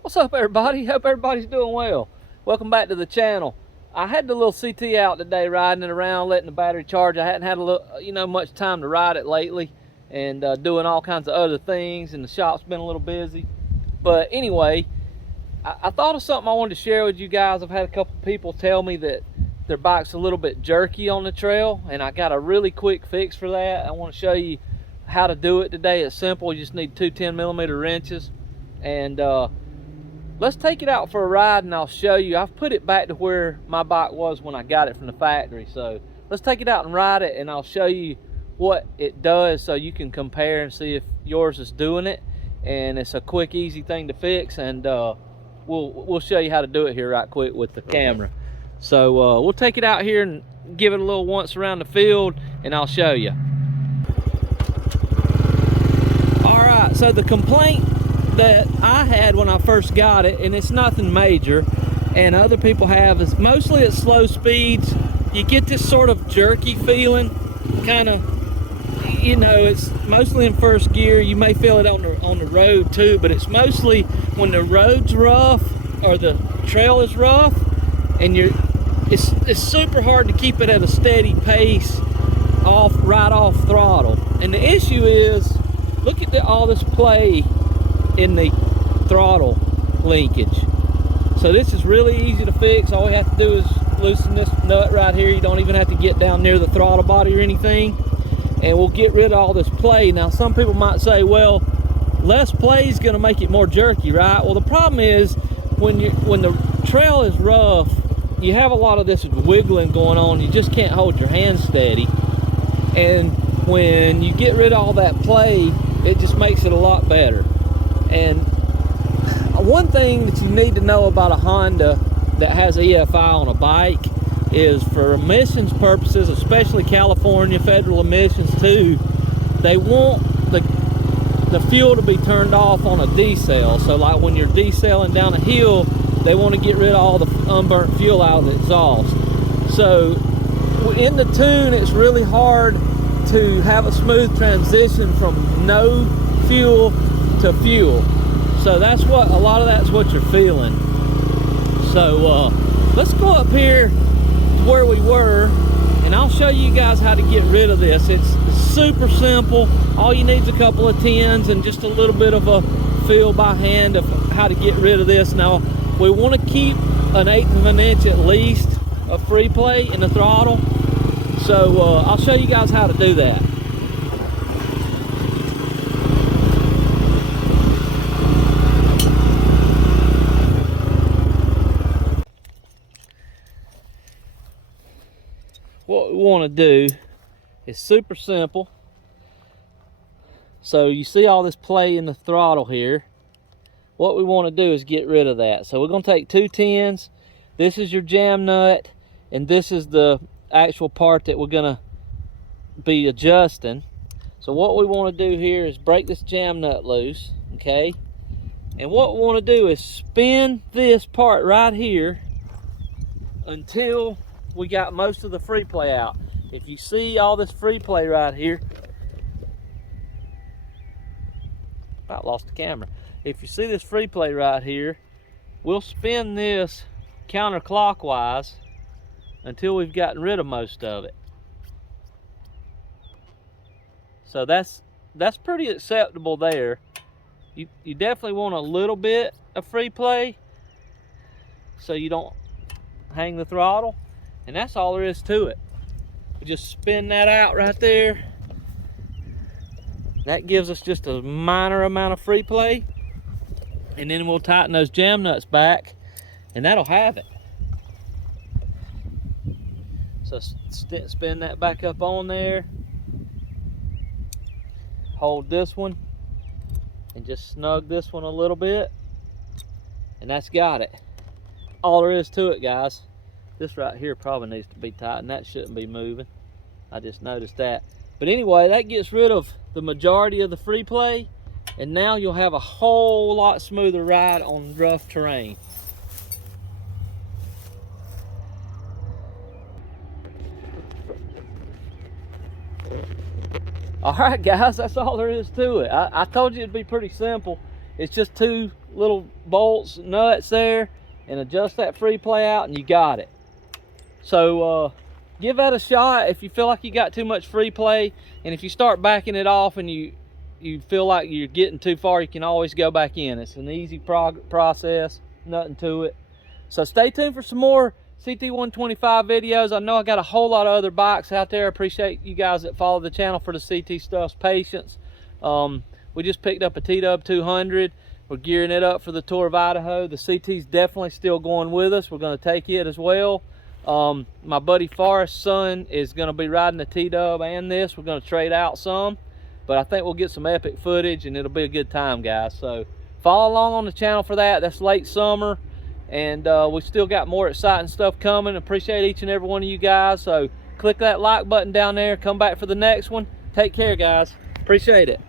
What's up, everybody? Hope everybody's doing well. Welcome back to the channel. I had the little CT out today, riding it around, letting the battery charge. I hadn't had much time to ride it lately, and doing all kinds of other things, and the shop's been a little busy. But anyway, I thought of something I wanted to share with you guys. I've had a couple people tell me that their bike's a little bit jerky on the trail, and I got a really quick fix for that. I want to show you how to do it today. It's simple. You just need two 10mm wrenches, and let's take it out for a ride and I'll show you. I've put it back to where my bike was when I got it from the factory. So let's take it out and ride it, and I'll show you what it does so you can compare and see if yours is doing it. And it's a quick, easy thing to fix, and we'll show you how to do it here right quick with the camera. So we'll take it out here and give it a little once around the field, and I'll show you. All right, so the complaint that I had when I first got it, and it's nothing major, and other people have, is mostly at slow speeds you get this sort of jerky feeling, kind of, you know, it's mostly in first gear. You may feel it on the road too, but it's mostly when the road's rough or the trail is rough, and it's super hard to keep it at a steady pace right off throttle. And the issue is, look at all this play in the throttle linkage. So this is really easy to fix. All we have to do is loosen this nut right here. You don't even have to get down near the throttle body or anything, and we'll get rid of all this play. Now some people might say, well, less play is going to make it more jerky, right? Well, the problem is when the trail is rough, you have a lot of this wiggling going on. You just can't hold your hand steady, and when you get rid of all that play, it just makes it a lot better. And one thing that you need to know about a Honda that has EFI on a bike is, for emissions purposes, especially California federal emissions too, they want the fuel to be turned off on a decel. So like when you're decelling down a hill, they want to get rid of all the unburnt fuel out of the exhaust. So in the tune, it's really hard to have a smooth transition from no fuel to fuel. So that's what, a lot of that's what you're feeling. So let's go up here to where we were, and I'll show you guys how to get rid of this. It's super simple. All you need is a couple of tens and just a little bit of a feel by hand of how to get rid of this. Now we want to keep an 1/8 of an inch at least of free play in the throttle. So I'll show you guys how to do that. What we want to do is super simple. So you see all this play in the throttle here. What we want to do is get rid of that. So we're going to take two tens. This is your jam nut, and this is the actual part that we're going to be adjusting. So what we want to do here is break this jam nut loose, okay? And what we want to do is spin this part right here until we got most of the free play out. If you see all this free play right here, about lost the camera. If you see this free play right here, we'll spin this counterclockwise until we've gotten rid of most of it. So that's pretty acceptable there. You definitely want a little bit of free play so you don't hang the throttle. And that's all there is to it. We just spin that out right there. That gives us just a minor amount of free play. And then we'll tighten those jam nuts back, and that'll have it. So spin that back up on there. Hold this one and just snug this one a little bit. And that's got it. All there is to it, guys. This right here probably needs to be tightened. That shouldn't be moving. I just noticed that. But anyway, that gets rid of the majority of the free play, and now you'll have a whole lot smoother ride on rough terrain. All right, guys, that's all there is to it. I told you it'd be pretty simple. It's just 2 little bolts, nuts there, and adjust that free play out, and you got it. So give that a shot if you feel like you got too much free play, and if you start backing it off and you feel like you're getting too far, you can always go back in. It's an easy process, nothing to it. So stay tuned for some more CT125 videos. I know I got a whole lot of other bikes out there. I appreciate you guys that follow the channel for the CT stuff's patience. We just picked up a T-Dub 200. We're gearing it up for the tour of Idaho. The CT's definitely still going with us. We're going to take it as well. My buddy Forrest's son is going to be riding the T-Dub and this. We're going to trade out some, but I think we'll get some epic footage and it'll be a good time, guys. So follow along on the channel for that. That's late summer, and we still got more exciting stuff coming. Appreciate each and every one of you guys. So click that like button down there. Come back for the next one. Take care, guys. Appreciate it.